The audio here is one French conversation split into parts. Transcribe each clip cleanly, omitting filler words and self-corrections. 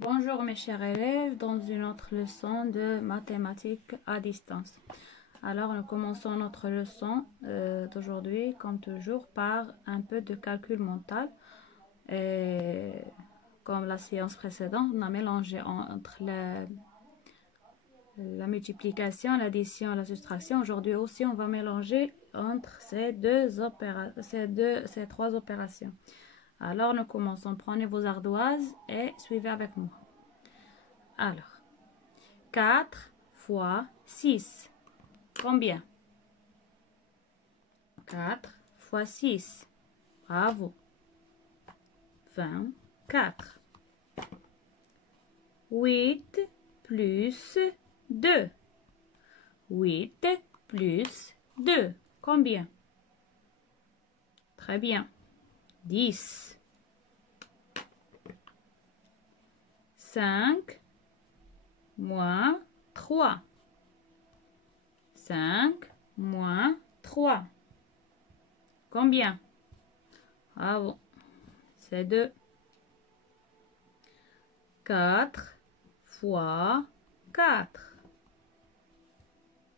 Bonjour mes chers élèves, dans une autre leçon de mathématiques à distance. Alors nous commençons notre leçon d'aujourd'hui comme toujours par un peu de calcul mental. Et, comme la séance précédente, on a mélangé entre la multiplication, l'addition et la soustraction. Aujourd'hui aussi on va mélanger entre ces trois opérations. Alors nous commençons. Prenez vos ardoises et suivez avec moi. Alors, 4 fois 6. Combien? 4 fois 6. Bravo. 24. 8 plus 2. 8 plus 2. Combien? Très bien. 10. 5 moins 3. 5 moins 3. Combien? Bravo. C'est 2. 4 fois 4.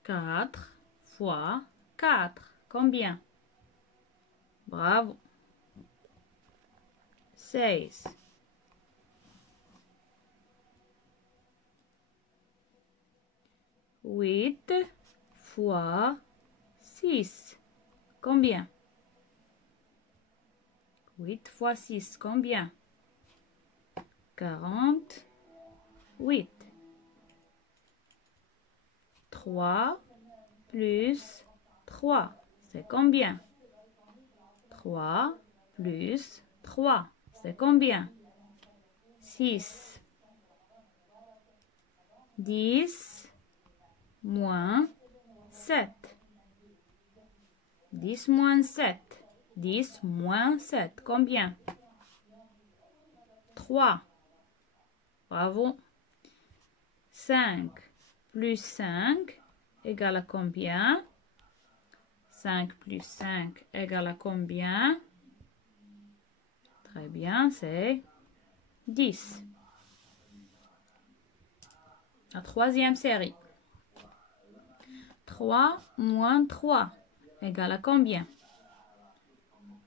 4 fois 4. Combien? Bravo. 16. 8 fois 6. Combien? 8 fois 6. Combien? 48. 3 plus 3. C'est combien? 3 plus 3. C'est combien? 6. 10 moins 7. 10 moins 7. 10 moins 7. Combien? 3. Bravo. 5 plus 5 égale à combien? 5 plus 5 égale à combien? Très bien, c'est 10. La troisième série. 3 moins 3 égale à combien?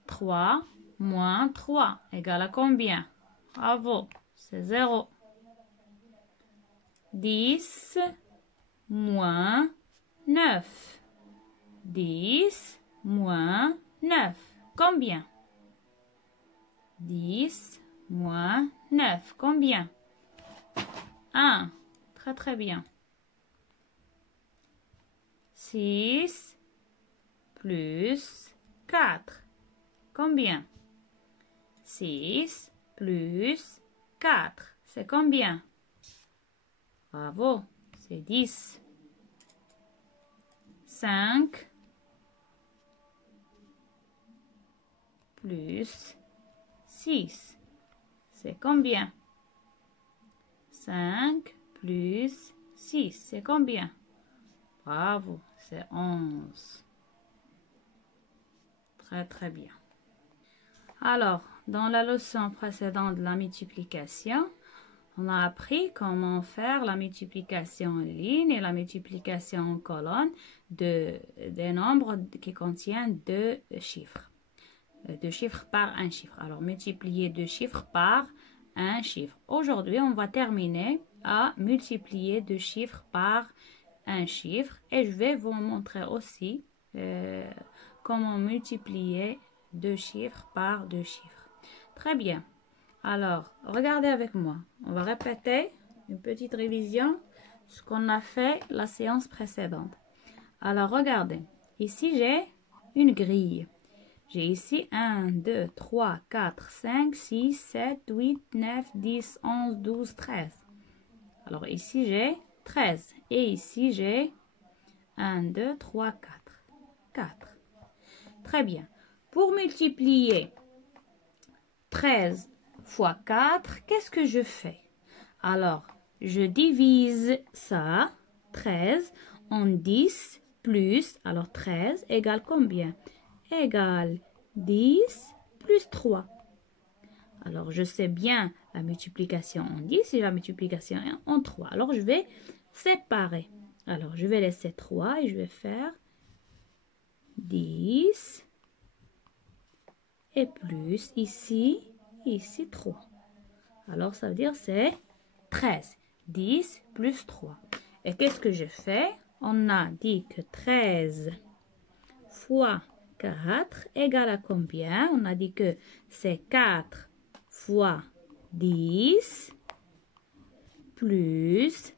3 moins 3 égale à combien? Bravo, c'est 0. 10 moins 9. 10 moins 9. Combien? 10 moins 9. Combien? 1. Très très bien. 6 plus 4. Combien? 6 plus 4. C'est combien? Bravo, c'est 10. 5 plus 6. C'est combien? 5 plus 6. C'est combien? Bravo, c'est 11. Très très bien. Alors, dans la leçon précédente de la multiplication, on a appris comment faire la multiplication en ligne et la multiplication en colonne des nombres qui contiennent deux chiffres. Deux chiffres par un chiffre. Alors, multiplier deux chiffres par un chiffre. Aujourd'hui, on va terminer à multiplier deux chiffres par un chiffre et je vais vous montrer aussi comment multiplier deux chiffres par deux chiffres. Très bien. Alors, regardez avec moi. On va répéter une petite révision ce qu'on a fait la séance précédente. Alors, regardez. Ici, j'ai une grille. J'ai ici 1, 2, 3, 4, 5, 6, 7, 8, 9, 10, 11, 12, 13. Alors, ici, j'ai 13. Et ici, j'ai 1, 2, 3, 4. 4. Très bien. Pour multiplier 13 fois 4, qu'est-ce que je fais? Alors, je divise ça, 13, en 10 plus, alors 13 égale combien? Égale 10 plus 3. Alors, je sais bien la multiplication en 10 et la multiplication en 3. Alors, je vais séparer. Alors, je vais laisser 3 et je vais faire 10 et plus ici, 3. Alors, ça veut dire c'est 13. 10 plus 3. Et qu'est-ce que je fais? On a dit que 13 fois 4 égale à combien? On a dit que c'est 4 fois 10 plus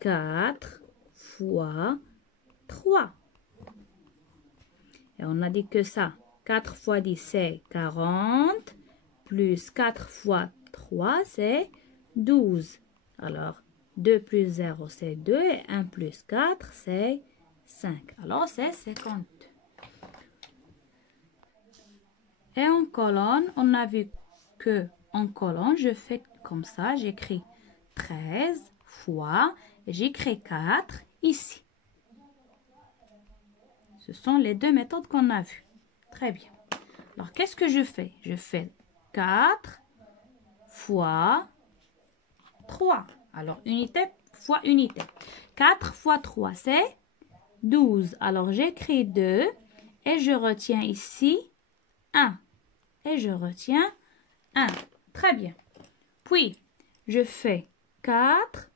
4 fois 3. Et on a dit que ça, 4 fois 10, c'est 40, plus 4 fois 3, c'est 12. Alors, 2 plus 0, c'est 2, et 1 plus 4, c'est 5. Alors, c'est 52. Et en colonne, on a vu que en colonne, je fais comme ça, j'écris 13 fois, et j'écris 4 ici. Ce sont les deux méthodes qu'on a vues. Très bien. Alors, qu'est-ce que je fais? Je fais 4 fois 3. Alors, unité fois unité. 4 fois 3, c'est 12. Alors, j'écris 2 et je retiens ici 1. Et je retiens 1. Très bien. Puis, je fais 4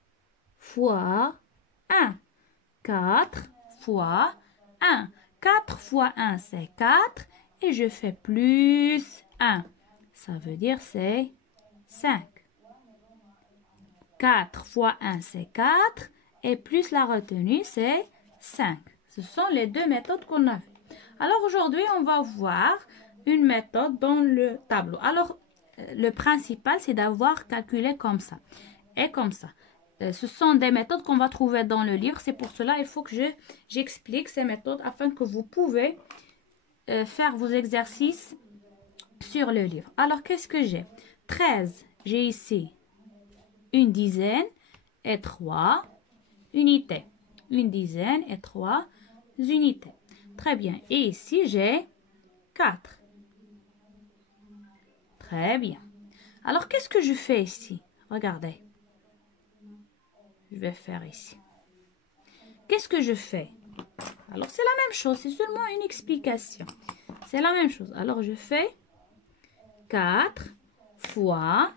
fois 1. 4 fois 1. 4 fois 1, c'est 4. Et je fais plus 1. Ça veut dire c'est 5. 4 fois 1, c'est 4. Et plus la retenue, c'est 5. Ce sont les deux méthodes qu'on a vues. Alors aujourd'hui, on va voir une méthode dans le tableau. Alors, le principal, c'est d'avoir calculé comme ça et comme ça. Ce sont des méthodes qu'on va trouver dans le livre. C'est pour cela qu'il faut que j'explique ces méthodes afin que vous pouvez faire vos exercices sur le livre. Alors, qu'est-ce que j'ai? 13, j'ai ici une dizaine et 3 unités. Une dizaine et 3 unités. Très bien. Et ici, j'ai 4. Très bien. Alors, qu'est-ce que je fais ici? Regardez. Je vais faire ici. Qu'est-ce que je fais? Alors, c'est la même chose. C'est seulement une explication. C'est la même chose. Alors, je fais 4 fois...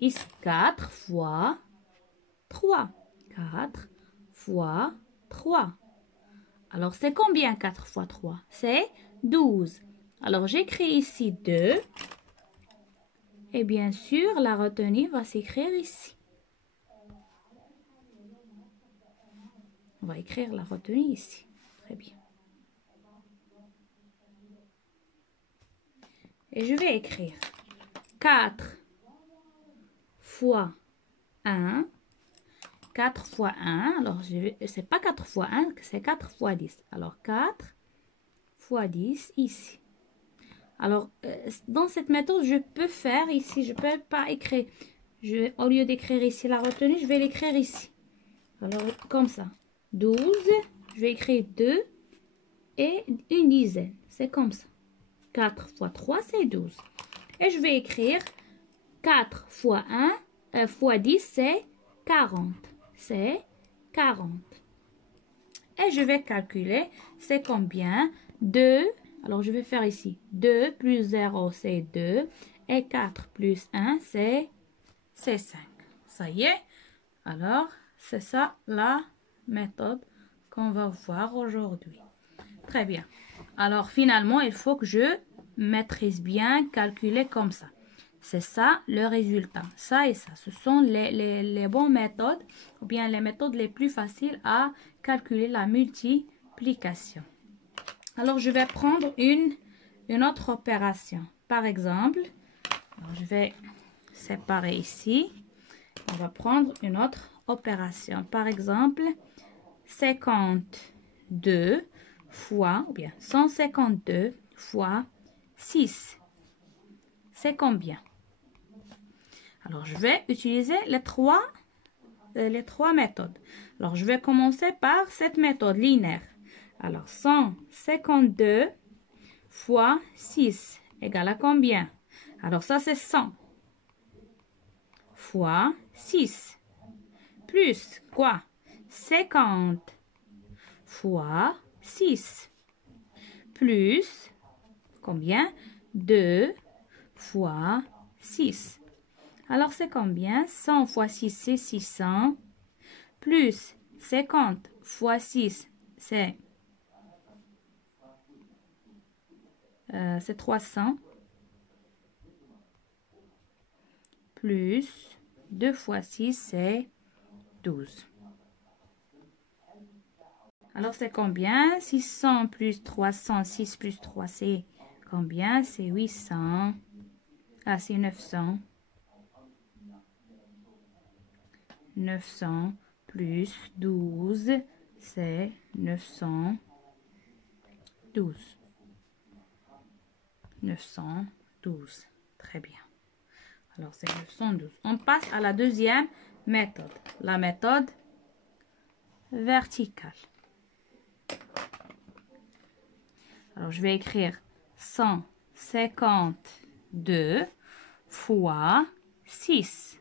Ici, 4 fois 3. 4 fois 3. Alors, c'est combien 4 fois 3? C'est 12. Alors, j'écris ici 2. Et bien sûr, la retenue va s'écrire ici. On va écrire la retenue ici. Très bien. Et je vais écrire 4 fois 1. 4 fois 1. Alors, c'est pas 4 fois 1, c'est 4 fois 10. Alors, 4 fois 10 ici. Alors, dans cette méthode, je peux faire ici, je ne peux pas écrire. Au lieu d'écrire ici la retenue, je vais l'écrire ici. Alors, comme ça. 12, je vais écrire 2 et une dizaine. C'est comme ça. 4 fois 3, c'est 12. Et je vais écrire 4 fois 1, fois 10, c'est 40. C'est 40. Et je vais calculer, c'est combien? 2. Alors, je vais faire ici 2 plus 0, c'est 2. Et 4 plus 1, c'est 5. Ça y est. Alors, c'est ça la méthode qu'on va voir aujourd'hui. Très bien. Alors, finalement, il faut que je maîtrise bien calculer comme ça. C'est ça le résultat. Ça et ça. Ce sont les bonnes méthodes ou bien les méthodes les plus faciles à calculer la multiplication. Alors, je vais prendre une autre opération. Par exemple, alors je vais séparer ici. On va prendre une autre opération. Par exemple, 52 fois, ou bien 152 fois 6. C'est combien? Alors, je vais utiliser les trois méthodes. Alors, je vais commencer par cette méthode linéaire. Alors, 152 fois 6 égale à combien? Alors, ça, c'est 100. fois 6. Plus quoi? 50 fois 6. Plus combien? 2 fois 6. Alors, c'est combien? 100 fois 6, c'est 600. Plus 50 fois 6, c'est 300. Plus 2 fois 6, c'est 12. Alors, c'est combien? 600 plus 300, 6 plus 3, c'est combien? C'est 800. Ah, c'est 900. 900 plus 12, c'est 912. 912. Très bien. Alors, c'est 912. On passe à la deuxième méthode. La méthode verticale. Alors, je vais écrire 152 fois 6.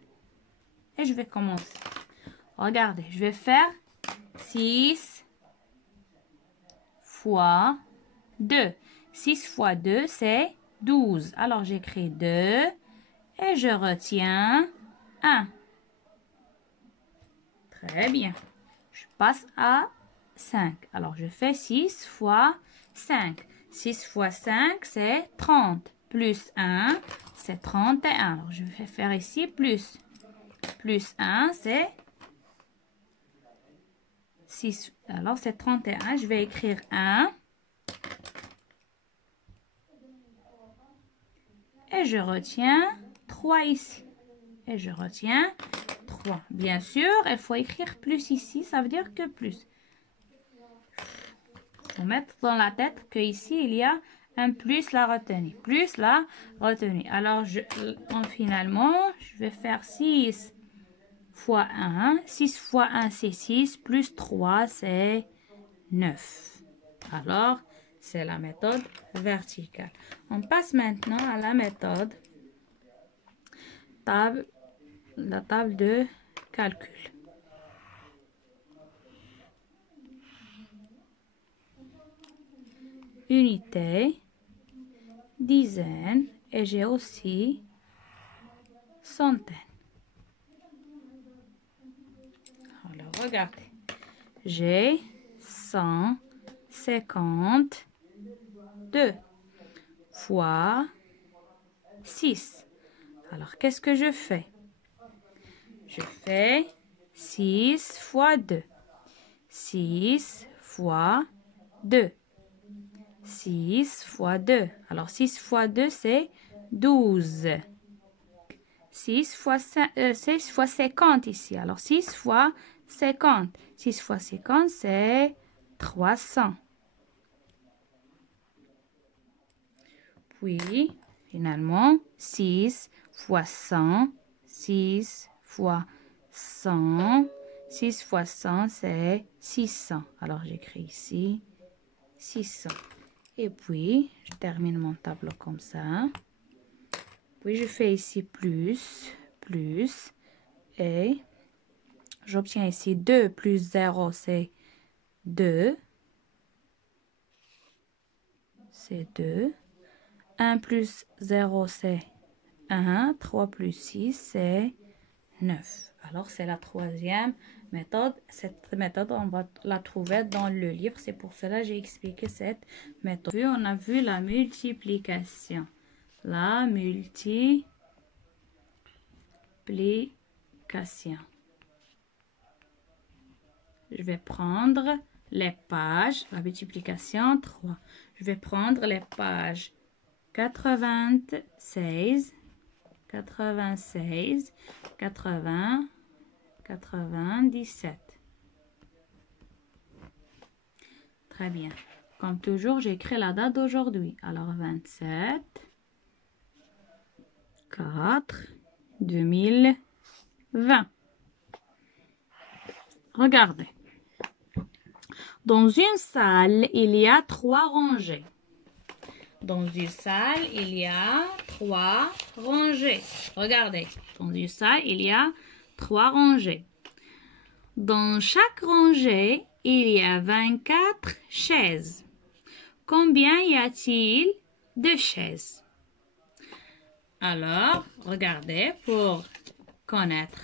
Et je vais commencer. Regardez, je vais faire 6 fois 2. 6 fois 2, c'est 12. Alors, j'écris 2 et je retiens 1. Très bien. Je passe à 5. Alors, je fais 6 fois 5. 6 fois 5, c'est 30. Plus 1, c'est 31. Alors, je vais faire ici plus. Plus 1, c'est 6. Alors, c'est 31. Je vais écrire 1. Et je retiens 3 ici. Et je retiens 3. Bien sûr, il faut écrire plus ici. Ça veut dire que plus. Il faut mettre dans la tête qu'ici, il y a un plus la retenue. Plus la retenue. Alors, finalement, je vais faire 6 fois 1. 6 fois 1, c'est 6. Plus 3, c'est 9. Alors, c'est la méthode verticale. On passe maintenant à la méthode la table de calcul. Unité, dizaine et j'ai aussi centaine. Alors, regardez. J'ai 152 fois 6. Alors, qu'est-ce que je fais? Je fais 6 fois 2. 6 fois 2. 6 fois 2. Alors, 6 fois 2, c'est 12. 6 fois 50 ici. Alors, 6 fois 50. 6 fois 50, c'est 300. Puis, finalement, 6 fois 100. 6 fois 100. 6 fois 100, c'est 600. Alors, j'écris ici 600. Et puis, je termine mon tableau comme ça. Puis, je fais ici plus, et j'obtiens ici 2 plus 0, c'est 2. C'est 2. 1 plus 0, c'est 1. 3 plus 6, c'est 9. Alors, c'est la troisième méthode. Cette méthode, on va la trouver dans le livre. C'est pour cela que j'ai expliqué cette méthode. On a vu la multiplication. La multiplication. Je vais prendre les pages. La multiplication 3. Je vais prendre les pages 96, 96, 80, 97. Très bien. Comme toujours, j'écris la date d'aujourd'hui. Alors, 27, 4, 2020. Regardez. Dans une salle, il y a 3 rangées. Dans une salle, il y a 3 rangées. Regardez, dans une salle, il y a 3 rangées. Dans chaque rangée, il y a 24 chaises. Combien y a-t-il de chaises? Alors, regardez pour connaître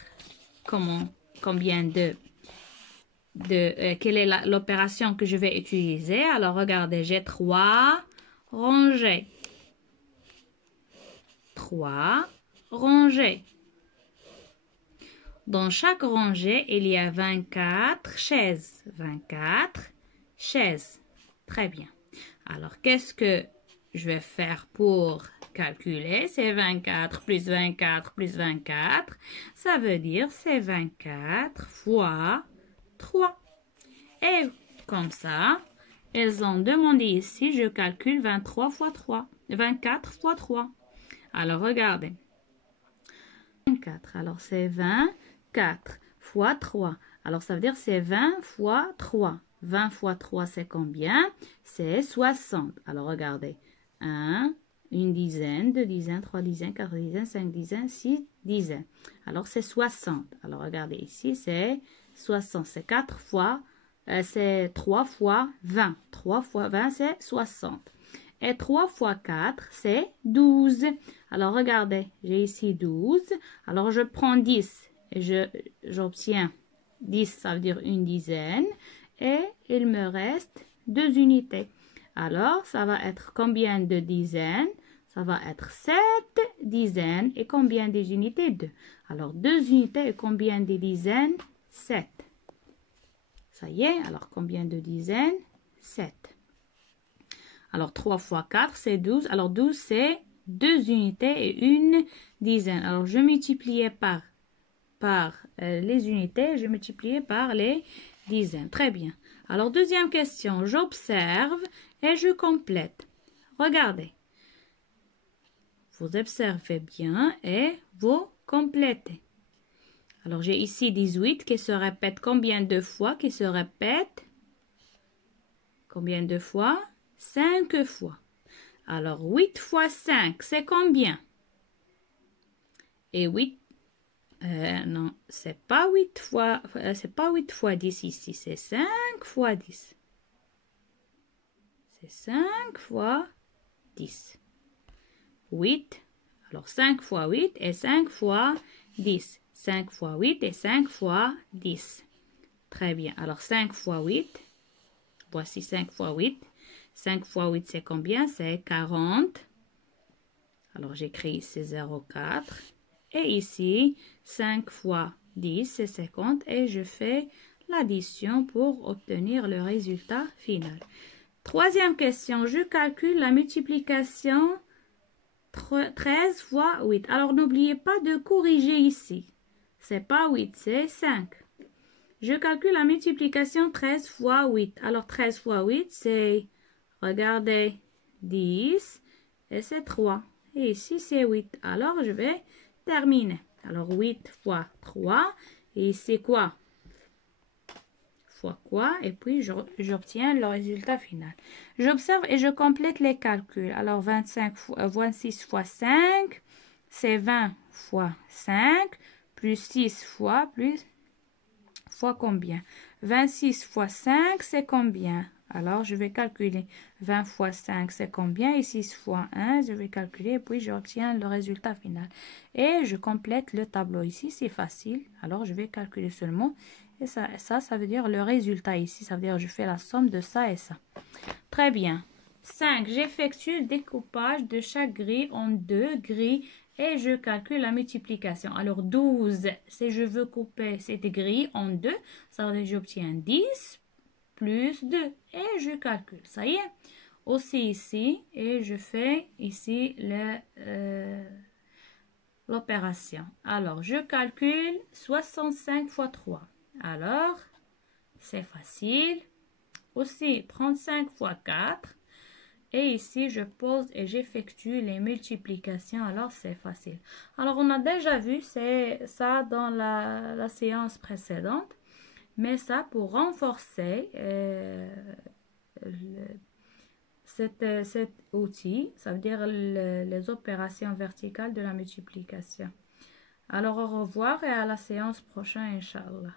combien quelle est l'opération que je vais utiliser. Alors, regardez, j'ai 3 rangées. 3 rangées. Dans chaque rangée, il y a 24 chaises. 24 chaises. Très bien. Alors, qu'est-ce que je vais faire pour calculer? C'est 24 plus 24 plus 24. Ça veut dire c'est 24 fois 3. Et comme ça, elles ont demandé ici, je calcule 23 fois 3. 24 fois 3. Alors, regardez. 24. Alors, c'est 24 fois 3. Alors, ça veut dire c'est 20 fois 3. 20 fois 3, c'est combien? C'est 60. Alors, regardez. 1, une dizaine, 2 dizaines, 3 dizaines, 4 dizaines, 5 dizaines, 6 dizaines. Alors, c'est 60. Alors, regardez ici, c'est 60. C'est 4 fois, c'est 3 fois 20. 3 fois 20, c'est 60. Et 3 fois 4, c'est 12. Alors, regardez, j'ai ici 12. Alors, je prends 10 et j'obtiens 10, ça veut dire une dizaine. Et il me reste 2 unités. Alors, ça va être combien de dizaines? Ça va être 7 dizaines. Et combien des unités? 2. Alors, 2 unités et combien de dizaines? 7. Ça y est, alors combien de dizaines? 7. Alors, 3 fois 4, c'est 12. Alors, 12, c'est 2 unités et une dizaine. Alors, je multipliais par les unités, je multipliais par les dizaines. Très bien. Alors, deuxième question. J'observe et je complète. Regardez. Vous observez bien et vous complétez. Alors, j'ai ici 18 qui se répète combien de fois? Qui se répète combien de fois? 5 fois. Alors, 8 fois 5, c'est combien? Et 8, non, c'est pas 8 fois 10 ici, c'est 5 fois 10. C'est 5 fois 10. 8, alors 5 fois 8 et 5 fois 10. 5 fois 8 et 5 fois 10. Très bien, alors 5 fois 8, voici 5 fois 8. 5 fois 8, c'est combien? C'est 40. Alors, j'écris ici 0,4. Et ici, 5 fois 10, c'est 50. Et je fais l'addition pour obtenir le résultat final. Troisième question, je calcule la multiplication 13 fois 8. Alors, n'oubliez pas de corriger ici. C'est pas 8, c'est 5. Je calcule la multiplication 13 fois 8. Alors, 13 fois 8, c'est... Regardez, 10 et c'est 3. Et ici, c'est 8. Alors, je vais terminer. Alors, 8 fois 3. Et c'est quoi? Fois quoi? Et puis, j'obtiens le résultat final. J'observe et je complète les calculs. Alors, 26 fois 5, c'est 20 fois 5, plus 6 fois, fois combien? 26 fois 5, c'est combien? Alors, je vais calculer 20 fois 5, c'est combien? Et 6 fois 1, je vais calculer et puis j'obtiens le résultat final. Et je complète le tableau ici, c'est facile. Alors, je vais calculer seulement. Et ça veut dire le résultat ici. Ça veut dire je fais la somme de ça et ça. Très bien. 5. J'effectue le découpage de chaque grille en 2 grilles et je calcule la multiplication. Alors, 12, si je veux couper cette grille en 2, ça veut dire j'obtiens 10 plus 2 et je calcule. Ça y est. Aussi ici et je fais ici l'opération. Alors, je calcule 65 fois 3. Alors, c'est facile. Aussi, 35 fois 4. Et ici, je pose et j'effectue les multiplications. Alors, c'est facile. Alors, on a déjà vu ça dans la séance précédente. Mais ça, pour renforcer cet outil, ça veut dire les opérations verticales de la multiplication. Alors, au revoir et à la séance prochaine, Inch'Allah.